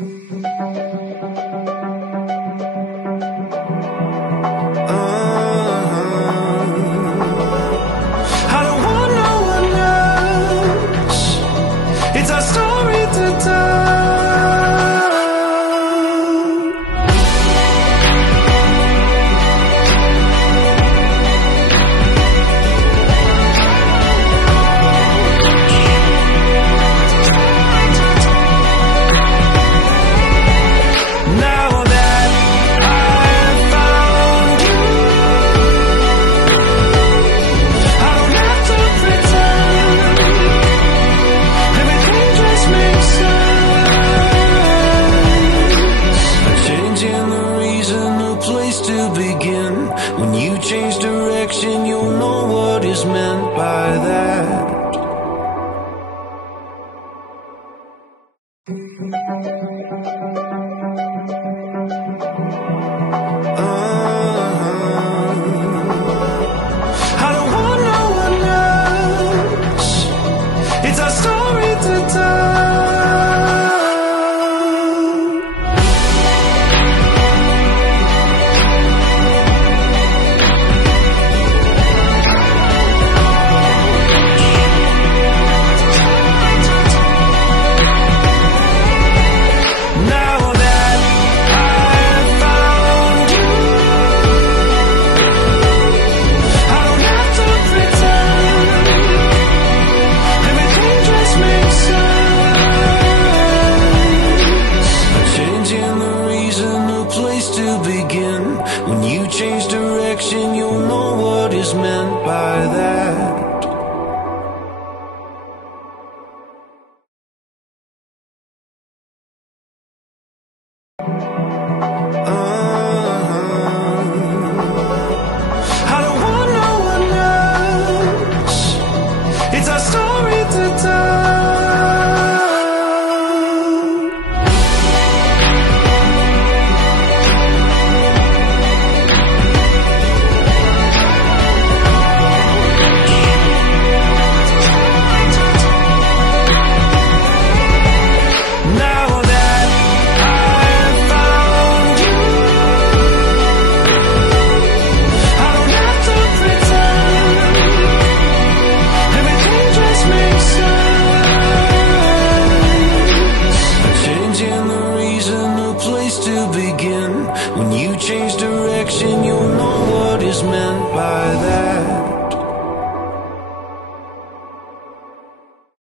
I don't want no one else. It's our story to tell. Now that I've found you, I don't have to pretend. Everything just makes sense. A change in the reason, a place to begin. When you change direction, you'll know what is meant by that. I don't want no one else. It's our story to tell. Now that I've found you, I don't have to pretend. Everything just makes sense. A change in the reason, a place to begin. When you change direction, you'll know what is meant by that.